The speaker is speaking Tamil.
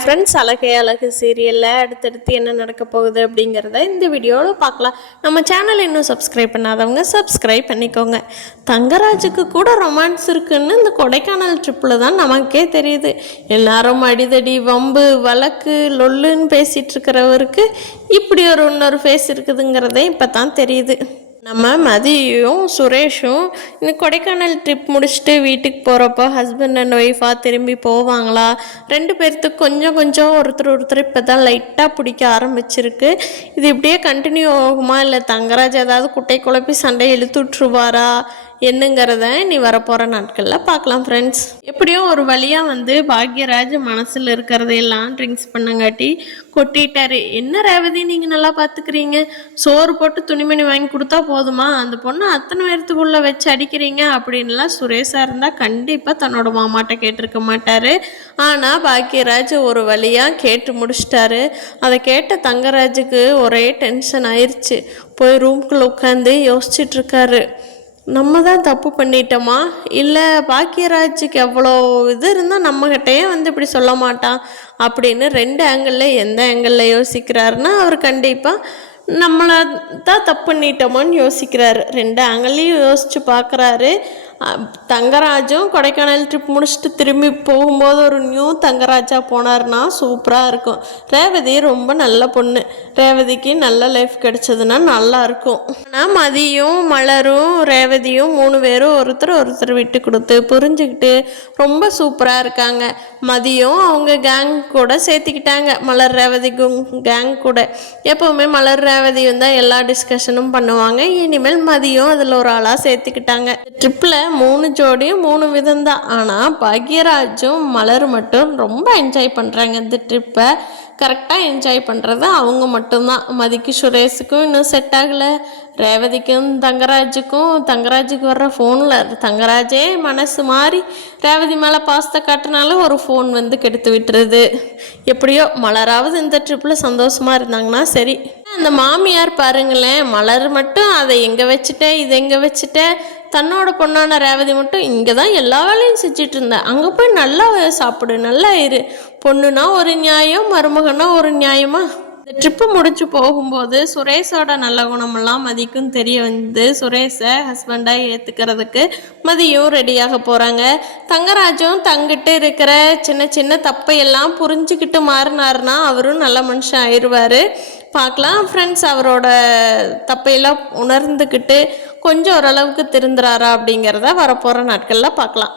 ஃப்ரெண்ட்ஸ், அழகே அழகு சீரியலில் அடுத்தடுத்து என்ன நடக்க போகுது அப்படிங்கிறத இந்த வீடியோவில் பார்க்கலாம். நம்ம சேனல் இன்னும் சப்ஸ்கிரைப் பண்ணாதவங்க சப்ஸ்கிரைப் பண்ணிக்கோங்க. தங்கராஜுக்கு கூட ரொமான்ஸ் இருக்குன்னு இந்த கொடைக்கானல் ட்ரிப்பில் தான் நமக்கே தெரியுது. எல்லாரும் அடிதடி வம்பு வழக்கு லொல்லுன்னு பேசிகிட்டு இருக்கிறவருக்கு இப்படி இன்னொரு ஃபேஸ் இருக்குதுங்கிறதே இப்போ தான் தெரியுது. நம்ம மதியும் சுரேஷும் இந்த கொடைக்கானல் ட்ரிப் முடிச்சுட்டு வீட்டுக்கு போகிறப்போ ஹஸ்பண்ட் அண்ட் ஒய்ஃபாக திரும்பி போவாங்களா? ரெண்டு பேர்த்துக்கு கொஞ்சம் கொஞ்சம் ஒருத்தர் இப்போ தான் லைட்டாக பிடிக்க ஆரம்பிச்சிருக்கு. இது இப்படியே கண்டினியூ ஆகுமா, இல்லை தங்கராஜ் ஏதாவது குட்டை குழப்பி சண்டை இழுத்து விட்ருவாரா என்னங்கிறத நீ வரப்போகிற நாட்களில் பார்க்கலாம் ஃப்ரெண்ட்ஸ். எப்படியும் ஒரு வழியாக பாக்யராஜ் மனசில் இருக்கிறதையெல்லாம் ட்ரிங்க்ஸ் பண்ணங்காட்டி கொட்டிட்டாரு. என்ன ரேவதி, நீங்கள் நல்லா பார்த்துக்கிறீங்க, சோறு போட்டு துணிமணி வாங்கி கொடுத்தா போதுமா, அந்த பொண்ணு அத்தனை பேர்த்துக்குள்ளே வச்சு அடிக்கிறீங்க அப்படின்லாம் சுரேஷாக இருந்தால் கண்டிப்பாக தன்னோட மாமாட்ட கேட்டிருக்க மாட்டார். ஆனால் பாக்யராஜ் ஒரு வழியாக கேட்டு முடிச்சிட்டாரு. அதை கேட்ட தங்கராஜுக்கு ஒரே டென்ஷன் ஆயிடுச்சு. போய் ரூம்குள்ளே உட்காந்து யோசிச்சுட்ருக்காரு. நம்ம தான் தப்பு பண்ணிட்டோமா, இல்லை பாக்யராஜுக்கு எவ்வளோ இது இருந்தால் நம்மகிட்டயே இப்படி சொல்ல மாட்டான் அப்படின்னு ரெண்டு ஆங்கிளில் எந்த ஆங்கிளில் யோசிக்கிறாருன்னா அவர் கண்டிப்பாக நம்மளை தான் தப்பு பண்ணிட்டோமான்னு யோசிக்கிறாரு. ரெண்டு ஆங்கிளையும் யோசித்து பார்க்குறாரு. தங்கராஜும் கொடைக்கானல் ட்ரிப் முடிச்சுட்டு திரும்பி போகும்போது ஒரு நியூ தங்கராஜா போனார்னா சூப்பராக இருக்கும். ரேவதி ரொம்ப நல்ல பொண்ணு, ரேவதிக்கு நல்ல லைஃப் கிடைச்சதுன்னா நல்லா இருக்கும். ஆனால் மதியும் மலரும் ரேவதியும் மூணு பேரும் ஒருத்தர் விட்டு கொடுத்து புரிஞ்சுக்கிட்டு ரொம்ப சூப்பராக இருக்காங்க. மதியம் அவங்க கேங் கூட சேர்த்துக்கிட்டாங்க, மலர் ரேவதி கேங் கூட. எப்போவுமே மலர் ரேவதியும் தான் எல்லா டிஸ்கஷனும் பண்ணுவாங்க. இனிமேல் மதியம் அதில் ஒரு ஆளாக சேர்த்துக்கிட்டாங்க. ட்ரிப்பில் 3 ஜோடியும் 3 விதம்தான். ஆனால் பாக்யராஜும் மலர் மட்டும் ரொம்ப என்ஜாய் பண்ணுறாங்க இந்த ட்ரிப்பை. கரெக்டாக என்ஜாய் பண்ணுறது அவங்க மட்டும்தான். மதிக்கு சுரேஷுக்கும் இன்னும் செட் ஆகலை. ரேவதிக்கும் தங்கராஜுக்கு வர்ற ஃபோனில் தங்கராஜே மனசு மாறி ரேவதி மேலே பாசத்தை காட்டினாலும் ஒரு ஃபோன் கெடுத்து விட்டுருது. எப்படியோ மலராவது இந்த ட்ரிப்பில் சந்தோஷமாக இருந்தாங்கன்னா சரி. அந்த மாமியார் பாருங்களேன், மலர் மட்டும் அதை எங்கே வச்சுட்டேன் இதை எங்கே வச்சுட்டேன், தன்னோட பொண்ணான ரேவதி மட்டும் இங்கே தான் எல்லா வேலையும் செஞ்சிட்டு இருந்தேன், அங்கே போய் நல்லா சாப்பிடு நல்லா இரு. பொண்ணுனா ஒரு நியாயம், மருமகனா ஒரு நியாயமா? இந்த ட்ரிப்பு முடிச்சு போகும்போது சுரேஷோட நல்ல குணமெல்லாம் மதிக்கும் தெரிய சுரேஷை ஹஸ்பண்டாக ஏற்றுக்கிறதுக்கு மதியும் ரெடியாக போகிறாங்க. தங்கராஜும் தங்கிட்டு இருக்கிற சின்ன சின்ன தப்பையெல்லாம் புரிஞ்சுக்கிட்டு மாறினாருன்னா அவரும் நல்ல மனுஷன் ஆயிடுவார். பார்க்கலாம் ஃப்ரெண்ட்ஸ், அவரோட தப்பையெல்லாம் உணர்ந்துக்கிட்டு கொஞ்சம் ஓரளவுக்கு திருந்துறாரா அப்படிங்கிறத வரப்போகிற நாட்களில் பார்க்கலாம்.